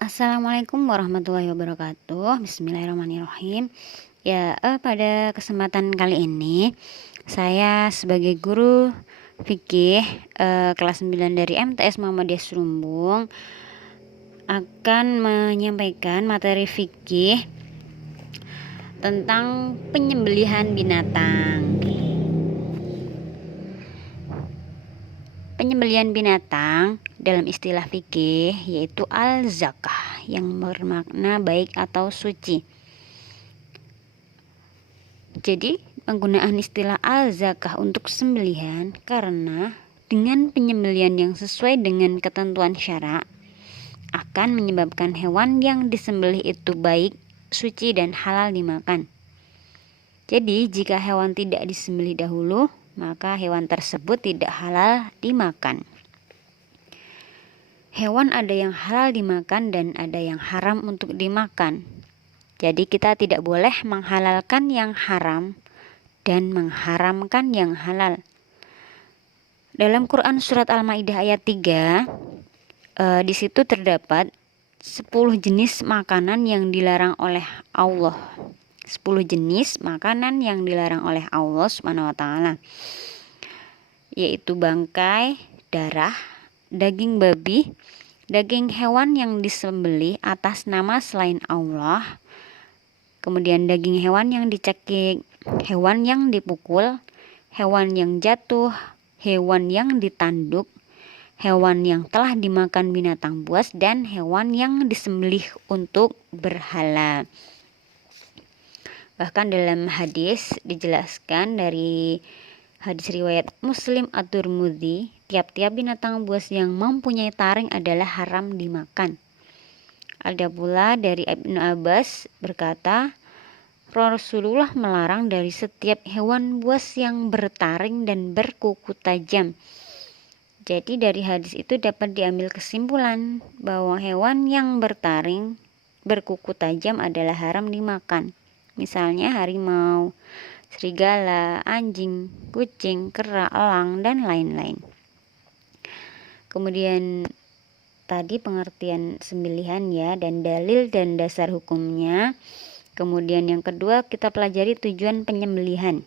Assalamualaikum warahmatullahi wabarakatuh. Bismillahirrahmanirrahim. Pada kesempatan kali ini saya sebagai guru fikih kelas 9 dari MTS Muhammadiyah Serumbung akan menyampaikan materi fikih tentang penyembelihan binatang. Penyembelihan binatang dalam istilah fikih yaitu al-zakah yang bermakna baik atau suci. Jadi penggunaan istilah al-zakah untuk sembelihan karena dengan penyembelihan yang sesuai dengan ketentuan syara akan menyebabkan hewan yang disembelih itu baik, suci dan halal dimakan. Jadi jika hewan tidak disembelih dahulu, maka hewan tersebut tidak halal dimakan. Hewan ada yang halal dimakan dan ada yang haram untuk dimakan. Jadi kita tidak boleh menghalalkan yang haram dan mengharamkan yang halal. Dalam Quran surat Al-Maidah ayat 3, di situ terdapat 10 jenis makanan yang dilarang oleh Allah. 10 jenis makanan yang dilarang oleh Allah Subhanahu wa taala, yaitu bangkai, darah, daging babi, daging hewan yang disembelih atas nama selain Allah, kemudian daging hewan yang dicekik, hewan yang dipukul, hewan yang jatuh, hewan yang ditanduk, hewan yang telah dimakan binatang buas, dan hewan yang disembelih untuk berhala. Bahkan dalam hadis dijelaskan dari hadis riwayat Muslim at-Tirmidzi, tiap-tiap binatang buas yang mempunyai taring adalah haram dimakan. Ada pula dari Ibnu Abbas berkata, Rasulullah melarang dari setiap hewan buas yang bertaring dan berkuku tajam. Jadi dari hadis itu dapat diambil kesimpulan bahwa hewan yang bertaring, berkuku tajam adalah haram dimakan. Misalnya harimau, serigala, anjing, kucing, kera, elang, dan lain-lain. Kemudian tadi pengertian sembelihan ya, dan dalil dan dasar hukumnya. Kemudian yang kedua kita pelajari tujuan penyembelihan.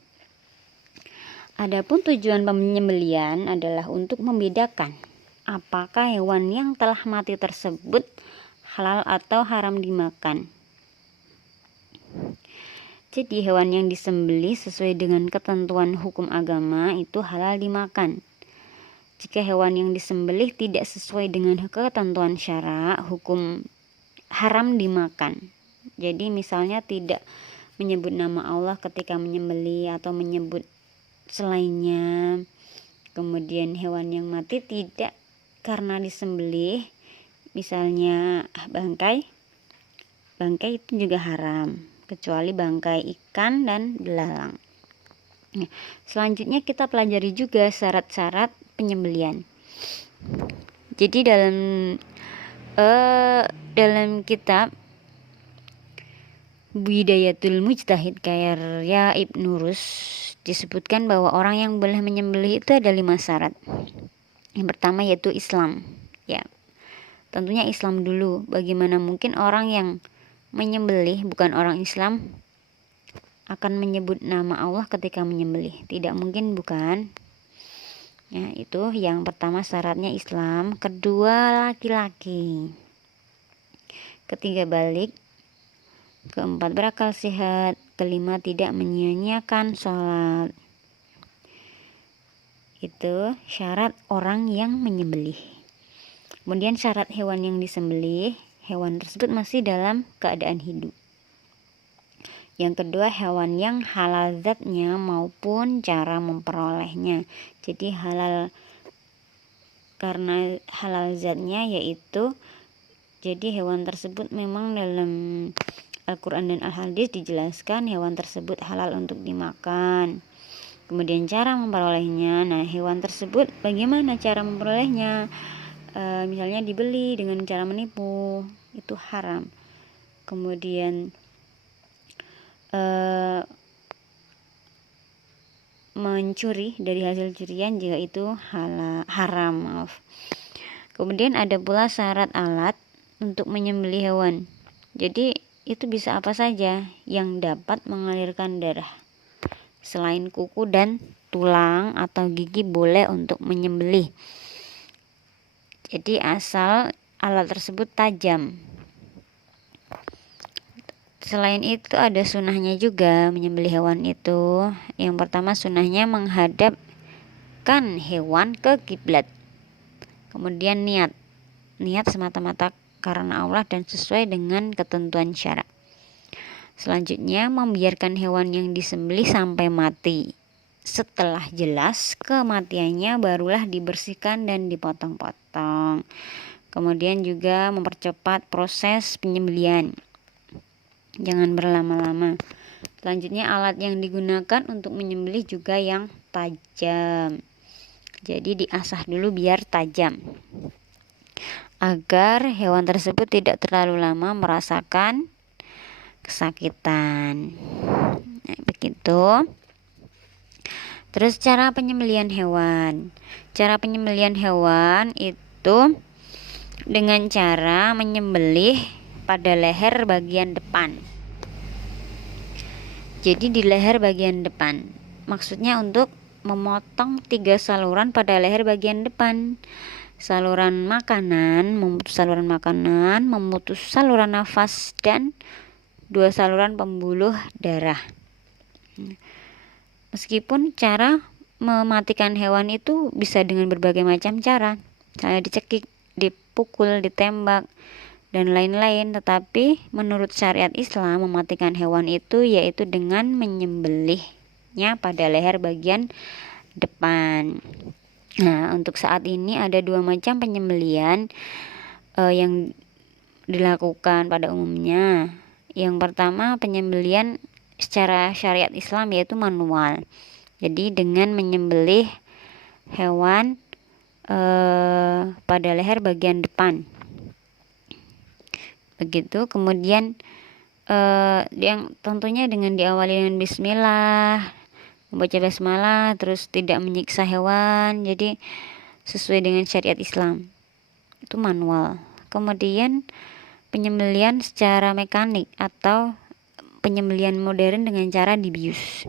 Adapun tujuan penyembelihan adalah untuk membedakan apakah hewan yang telah mati tersebut halal atau haram dimakan. Jadi hewan yang disembelih sesuai dengan ketentuan hukum agama itu halal dimakan. Jika hewan yang disembelih tidak sesuai dengan ketentuan syara, hukum haram dimakan. Jadi misalnya tidak menyebut nama Allah ketika menyembelih atau menyebut selainnya. Kemudian hewan yang mati tidak karena disembelih, misalnya bangkai itu juga haram, kecuali bangkai ikan dan belalang. Nah, selanjutnya kita pelajari juga syarat-syarat penyembelihan. Jadi dalam kitab Bidayatul Mujtahid karya Ibnu Rus disebutkan bahwa orang yang boleh menyembelih itu ada 5 syarat. Yang pertama yaitu Islam. Ya, tentunya Islam dulu. Bagaimana mungkin orang yang menyembelih bukan orang Islam akan menyebut nama Allah ketika menyembelih? Tidak mungkin, bukan? Ya, itu yang pertama syaratnya Islam. Kedua laki-laki. Ketiga balik. Keempat berakal sehat. Kelima tidak menyia-nyiakan sholat. Itu syarat orang yang menyembelih. Kemudian syarat hewan yang disembelih, hewan tersebut masih dalam keadaan hidup. Yang kedua, hewan yang halal zatnya maupun cara memperolehnya. Jadi halal karena halal zatnya, yaitu jadi hewan tersebut memang dalam Al-Quran dan Al-Hadis dijelaskan hewan tersebut halal untuk dimakan. Kemudian cara memperolehnya. Nah, hewan tersebut bagaimana cara memperolehnya? Misalnya dibeli dengan cara menipu, itu haram. Kemudian mencuri dari hasil curian juga itu haram. Kemudian ada pula syarat alat. untuk menyembelih hewan. Jadi itu bisa apa saja yang dapat mengalirkan darah. Selain kuku dan tulang atau gigi boleh untuk menyembelih. Jadi asal alat tersebut tajam. Selain itu ada sunahnya juga menyembelih hewan itu. Yang pertama sunahnya menghadapkan hewan ke kiblat. Kemudian niat semata-mata karena Allah dan sesuai dengan ketentuan syara. Selanjutnya membiarkan hewan yang disembelih sampai mati. Setelah jelas kematiannya barulah dibersihkan dan dipotong-potong. Kemudian juga mempercepat proses penyembelihan. Jangan berlama-lama. Selanjutnya alat yang digunakan untuk menyembelih juga yang tajam. Jadi diasah dulu biar tajam. Agar hewan tersebut tidak terlalu lama merasakan kesakitan. Nah, begitu. Terus cara penyembelihan hewan. Cara penyembelihan hewan itu dengan cara menyembelih pada leher bagian depan. Jadi di leher bagian depan. Maksudnya untuk memotong 3 saluran pada leher bagian depan. Saluran makanan, memutus saluran makanan, memutus saluran nafas, dan 2 saluran pembuluh darah. Meskipun cara mematikan hewan itu bisa dengan berbagai macam cara. Misalnya dicekik, dipukul, ditembak, dan lain-lain, tetapi menurut syariat Islam mematikan hewan itu yaitu dengan menyembelihnya pada leher bagian depan. Nah, untuk saat ini ada 2 macam penyembelihan yang dilakukan pada umumnya. Yang pertama penyembelihan secara syariat Islam yaitu manual. Jadi dengan menyembelih hewan pada leher bagian depan. Begitu. Kemudian yang tentunya dengan diawali dengan bismillah, membaca basmalah, terus tidak menyiksa hewan. Jadi sesuai dengan syariat Islam. Itu manual. Kemudian penyembelihan secara mekanik atau penyembelihan modern dengan cara dibius.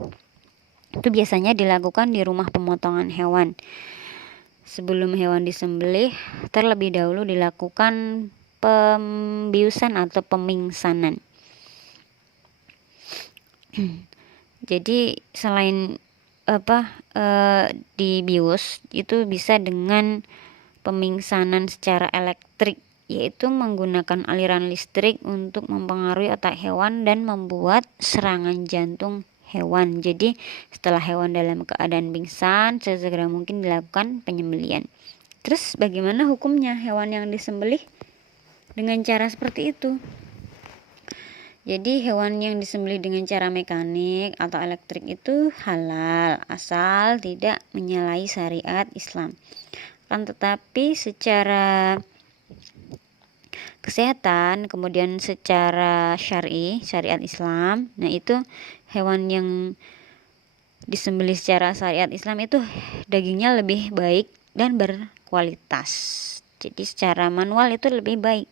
Itu biasanya dilakukan di rumah pemotongan hewan. Sebelum hewan disembelih, terlebih dahulu dilakukan pembiusan atau pemingsanan. Jadi selain dibius itu bisa dengan pemingsanan secara elektrik, yaitu menggunakan aliran listrik untuk mempengaruhi otak hewan dan membuat serangan jantung hewan. Jadi setelah hewan dalam keadaan pingsan, sesegera mungkin dilakukan penyembelihan. Terus bagaimana hukumnya hewan yang disembelih dengan cara seperti itu? Jadi hewan yang disembelih dengan cara mekanik atau elektrik itu halal asal tidak menyalahi syariat Islam. Kan tetapi secara kesehatan, kemudian secara syariat Islam, nah itu hewan yang disembelih secara syariat Islam itu dagingnya lebih baik dan berkualitas. Jadi secara manual itu lebih baik.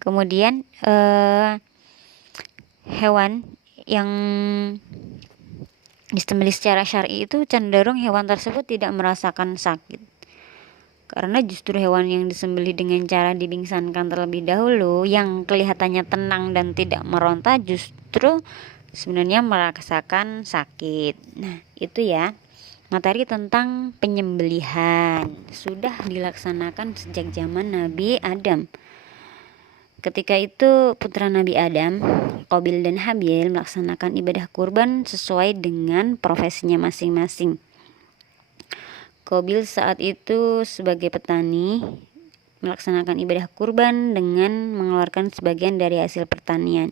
Kemudian hewan yang disembelih secara syar'i itu cenderung hewan tersebut tidak merasakan sakit. Karena justru hewan yang disembelih dengan cara dipingsankan terlebih dahulu, yang kelihatannya tenang dan tidak meronta, justru sebenarnya merasakan sakit. Nah, itu ya materi tentang penyembelihan sudah dilaksanakan sejak zaman Nabi Adam. Ketika itu putra Nabi Adam, Qabil dan Habil, melaksanakan ibadah kurban sesuai dengan profesinya masing-masing. Qabil saat itu sebagai petani melaksanakan ibadah kurban dengan mengeluarkan sebagian dari hasil pertanian.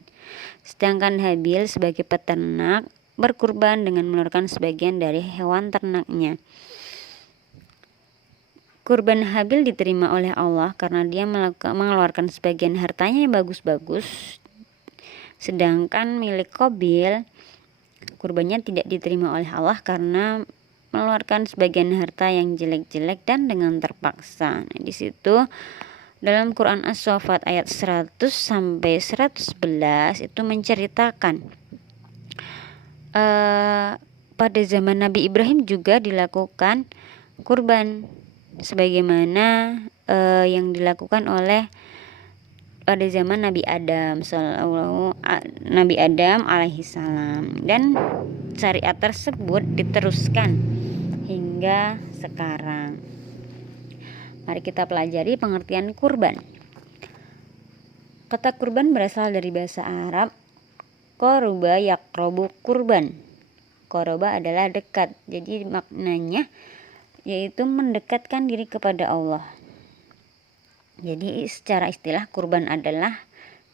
Sedangkan Habil sebagai peternak berkurban dengan mengeluarkan sebagian dari hewan ternaknya. Kurban Habil diterima oleh Allah karena dia mengeluarkan sebagian hartanya yang bagus-bagus. Sedangkan milik Qabil, kurbannya tidak diterima oleh Allah karena mengeluarkan sebagian harta yang jelek-jelek dan dengan terpaksa. Nah, di situ dalam Quran As-Saffat ayat 100 sampai 111 itu menceritakan pada zaman Nabi Ibrahim juga dilakukan kurban sebagaimana yang dilakukan oleh pada zaman Nabi Adam alaihissalam, dan syariat tersebut diteruskan hingga sekarang. Mari kita pelajari pengertian kurban. Kata kurban berasal dari bahasa Arab qoroba yaqrobu kurban. Qoroba adalah dekat, jadi maknanya yaitu mendekatkan diri kepada Allah. Jadi secara istilah kurban adalah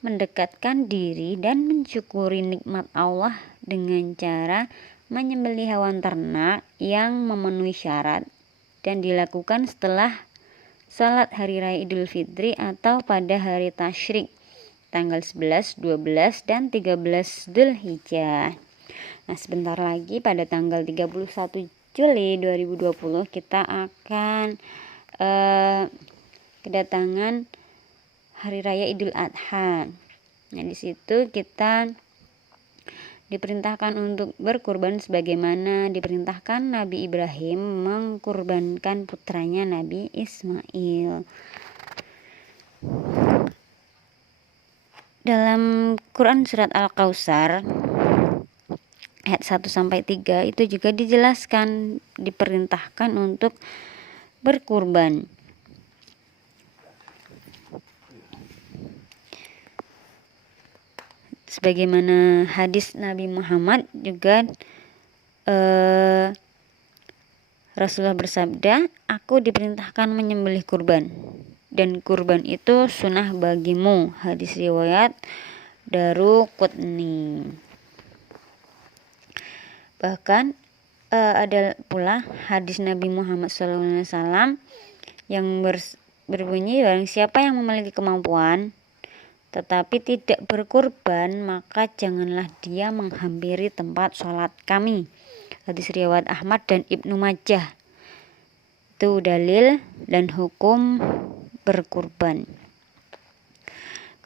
mendekatkan diri dan mensyukuri nikmat Allah dengan cara menyembelih hewan ternak yang memenuhi syarat dan dilakukan setelah salat hari raya Idul Fitri atau pada hari tasyrik tanggal 11, 12, dan 13 Dzulhijjah. Nah, sebentar lagi pada tanggal 31 Juli 2020 kita akan kedatangan hari raya Idul Adha. Nah, di situ kita diperintahkan untuk berkurban sebagaimana diperintahkan Nabi Ibrahim mengkurbankan putranya Nabi Ismail. Dalam Quran surat Al-Kautsar ayat 1 sampai 3 itu juga dijelaskan diperintahkan untuk berkurban. Sebagaimana hadis Nabi Muhammad juga Rasulullah bersabda, aku diperintahkan menyembelih kurban dan kurban itu sunnah bagimu. Hadis riwayat Daruqutni. Bahkan ada pula hadis Nabi Muhammad SAW yang berbunyi, barang siapa yang memiliki kemampuan tetapi tidak berkurban, maka janganlah dia menghampiri tempat sholat kami. Hadis riwayat Ahmad dan Ibnu Majah. Itu dalil dan hukum berkurban.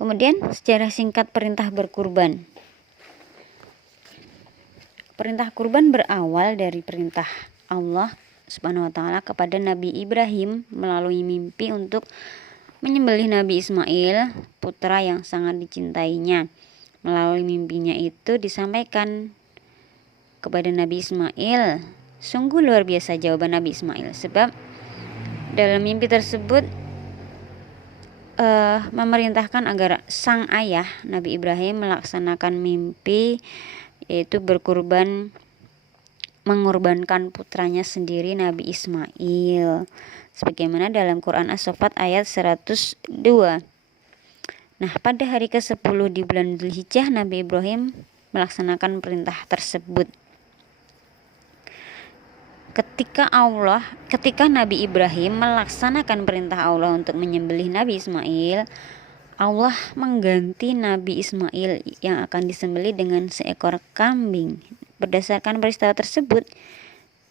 Kemudian sejarah singkat perintah berkurban. Perintah kurban berawal dari perintah Allah Subhanahu wa taala kepada Nabi Ibrahim melalui mimpi untuk menyembelih Nabi Ismail, putra yang sangat dicintainya. Melalui mimpinya itu disampaikan kepada Nabi Ismail. Sungguh luar biasa jawaban Nabi Ismail, sebab dalam mimpi tersebut memerintahkan agar sang ayah Nabi Ibrahim melaksanakan mimpi, yaitu mengorbankan putranya sendiri Nabi Ismail, sebagaimana dalam Quran As-Saffat ayat 102. Nah, pada hari ke-10 di bulan Dzulhijjah, Nabi Ibrahim melaksanakan perintah tersebut. Ketika Nabi Ibrahim melaksanakan perintah Allah untuk menyembelih Nabi Ismail, Allah mengganti Nabi Ismail yang akan disembelih dengan seekor kambing. Berdasarkan peristiwa tersebut,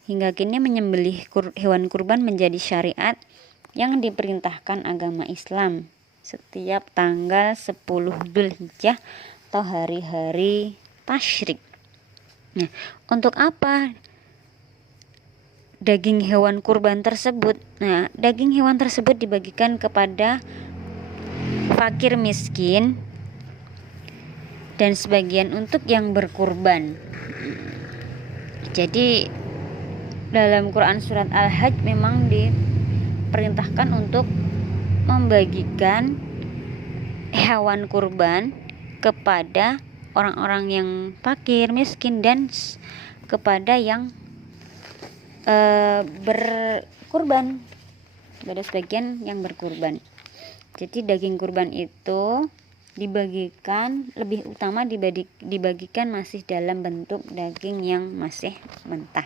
hingga kini menyembelih hewan kurban menjadi syariat yang diperintahkan agama Islam setiap tanggal 10 Dzulhijjah atau hari-hari tasyrik. Nah, untuk apa daging hewan kurban tersebut? Nah, daging hewan tersebut dibagikan kepada fakir miskin dan sebagian untuk yang berkurban. Jadi dalam Quran surat Al-Hajj memang diperintahkan untuk membagikan hewan kurban kepada orang-orang yang fakir, miskin, dan kepada yang berkurban, pada sebagian yang berkurban. Jadi daging kurban itu dibagikan, lebih utama dibagikan masih dalam bentuk daging yang masih mentah.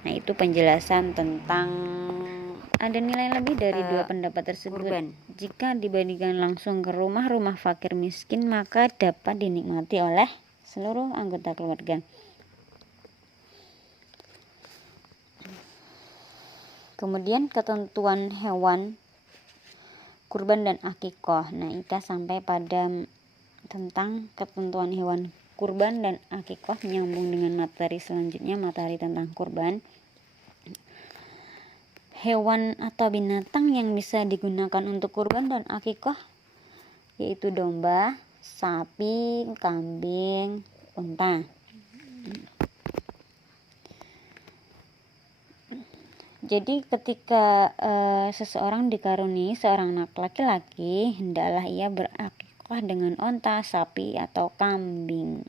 Nah, itu penjelasan tentang ada nilai lebih dari dua pendapat tersebut. Kurban. Jika dibandingkan langsung ke rumah-rumah fakir miskin, maka dapat dinikmati oleh seluruh anggota keluarga. Kemudian ketentuan hewan kurban dan akikoh. Nah, kita sampai pada tentang ketentuan hewan kurban dan akikoh, menyambung dengan materi selanjutnya, materi tentang kurban. Hewan atau binatang yang bisa digunakan untuk kurban dan akikoh yaitu domba, sapi, kambing, unta. Jadi ketika seseorang dikaruniai seorang anak laki-laki, hendaklah ia berakikah dengan unta, sapi, atau kambing.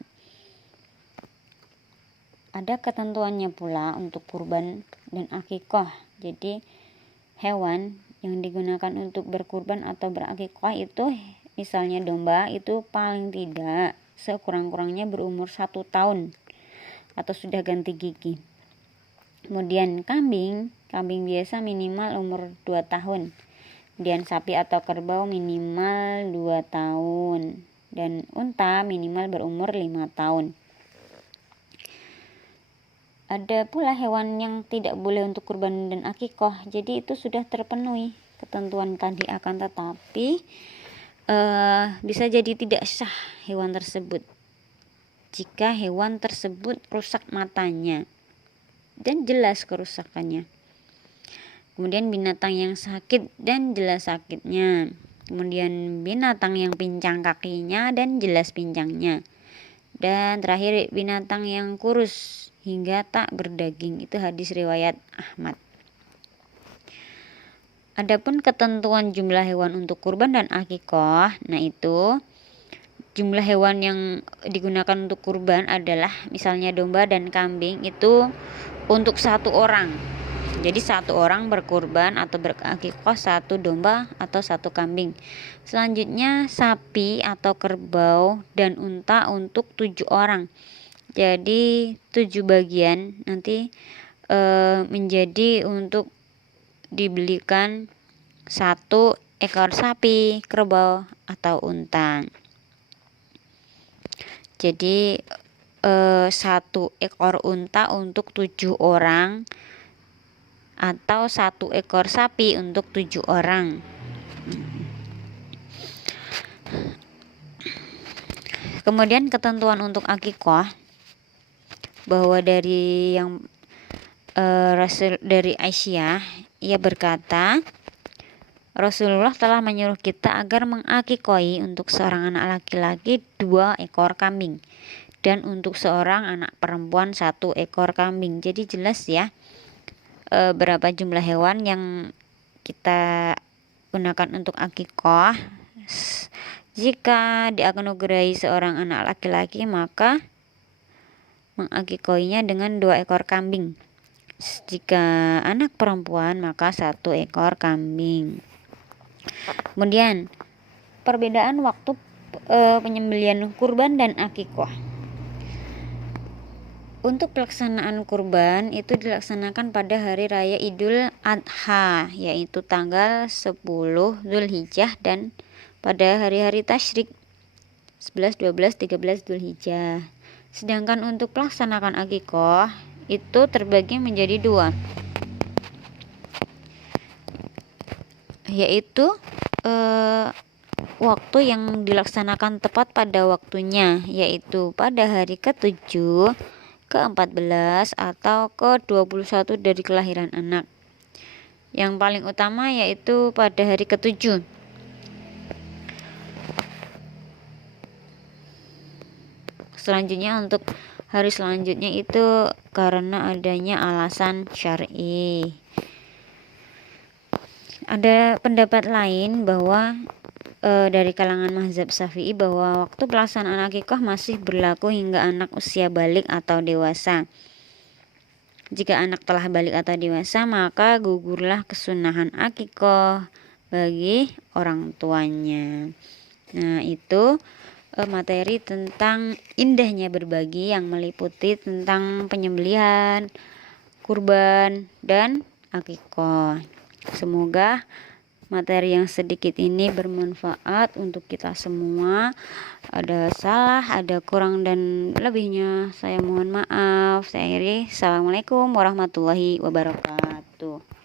Ada ketentuannya pula untuk kurban dan akikah. Jadi hewan yang digunakan untuk berkurban atau berakikah itu, misalnya domba, itu paling tidak sekurang-kurangnya berumur 1 tahun atau sudah ganti gigi. Kemudian kambing biasa minimal umur 2 tahun. Kemudian sapi atau kerbau minimal 2 tahun. Dan unta minimal berumur 5 tahun. Ada pula hewan yang tidak boleh untuk kurban dan akikah. Jadi itu sudah terpenuhi ketentuan tadi, akan tetapi bisa jadi tidak sah hewan tersebut jika hewan tersebut rusak matanya dan jelas kerusakannya. Kemudian binatang yang sakit dan jelas sakitnya. Kemudian binatang yang pincang kakinya dan jelas pincangnya. Dan terakhir binatang yang kurus hingga tak berdaging. Itu hadis riwayat Ahmad. Adapun ketentuan jumlah hewan untuk kurban dan akikah, nah itu jumlah hewan yang digunakan untuk kurban adalah misalnya domba dan kambing itu untuk 1 orang. Jadi 1 orang berkurban atau berakikah 1 domba atau 1 kambing. Selanjutnya sapi atau kerbau dan unta untuk 7 orang. Jadi 7 bagian nanti menjadi untuk dibelikan 1 ekor sapi, kerbau atau unta. Jadi 1 ekor unta untuk 7 orang atau 1 ekor sapi untuk 7 orang. Kemudian ketentuan untuk akikah, bahwa dari yang dari Aisyah, ia berkata, Rasulullah telah menyuruh kita agar mengakikoi untuk seorang anak laki-laki 2 ekor kambing dan untuk seorang anak perempuan 1 ekor kambing. Jadi jelas ya berapa jumlah hewan yang kita gunakan untuk akikah. Jika dianugerahi seorang anak laki-laki, maka mengakikoinya dengan 2 ekor kambing. Jika anak perempuan, maka 1 ekor kambing. Kemudian perbedaan waktu penyembelihan kurban dan akikah. Untuk pelaksanaan kurban itu dilaksanakan pada hari raya Idul Adha, yaitu tanggal 10 Zulhijjah, dan pada hari-hari tasyrik 11, 12, 13 Zulhijjah. Sedangkan untuk pelaksanaan akikah itu terbagi menjadi 2, yaitu waktu yang dilaksanakan tepat pada waktunya, yaitu pada hari ke-7, ke-14, atau ke-21 dari kelahiran anak. Yang paling utama yaitu pada hari ke-7. Selanjutnya untuk hari selanjutnya itu karena adanya alasan syar'i. Ada pendapat lain bahwa dari kalangan mazhab Syafi'i bahwa waktu pelaksanaan akikah masih berlaku hingga anak usia balik atau dewasa. Jika anak telah balik atau dewasa, maka gugurlah kesunahan akikah bagi orang tuanya. Nah, itu materi tentang indahnya berbagi yang meliputi tentang penyembelihan, kurban, dan akikah. Semoga materi yang sedikit ini bermanfaat untuk kita semua. Ada salah, ada kurang dan lebihnya saya mohon maaf. Saya akhiri. Assalamualaikum warahmatullahi wabarakatuh.